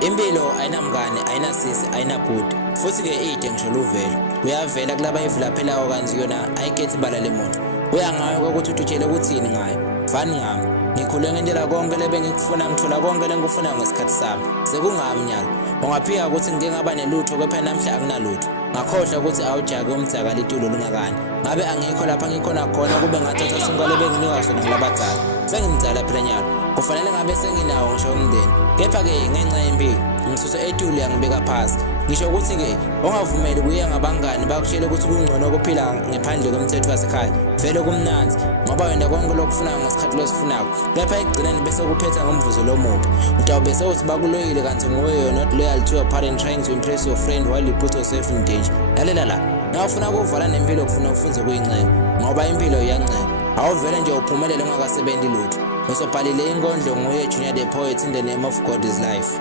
Impilo ayinamngane, ayinasisi, ayinabhuti. Futhi-ke ide ngisho luvelo. Kuyavela kulaba evilaphelayo kanzi yona ayikhethi ibala lemuntu. Kuya ngayo ukuthi utshele ukuthini ngayo. Fani ngami. Ngikhule ngendlela konke lebe ngikufuna ngithola konke lengikufunayo ngesikhathi sami. Sekungami nyalo. Ungaphika ukuthi ngike ngaba nelutho kepha namhla akunalutho. Ngakhohlwa ukuthi awujake umdzaka litulo lingakani. Ngabe angikho lapha ngikhona khona kube ngathatha sinkole benginika sona ngilabadzala. Sengimdzala phela nyalo. Kufanele ngabe senginawo ngisho umndeni. Kepha-ke ngenxa yempilo ngisusa etulo yangibeka phasi. Ngisho ukuthi-ke ungavumeli kuye ngabangani bakutshela ukuthi kungcono ukuphila ngaphandle komthetho wasekhaya. Vele kumnanzi ngoba wena konke lokufunayo ngesikhathi losifunako. Kepha ekugcineni bese kuphetha ngomvuzo lomubi. Utawube sewuthi bakuloyile kanti nguwe you're not loyal to your parent trying to impress your friend while you put yourself in danger. Lalela la. Nawufuna ukuvala nempilo kufuna ufunze kuyincenga ngoba impilo iyancenga. Awuvele nje uphumelele ungakasebenzi lutho. Usobhalile inkondlo nguye Junior the Poet in the name of God is life.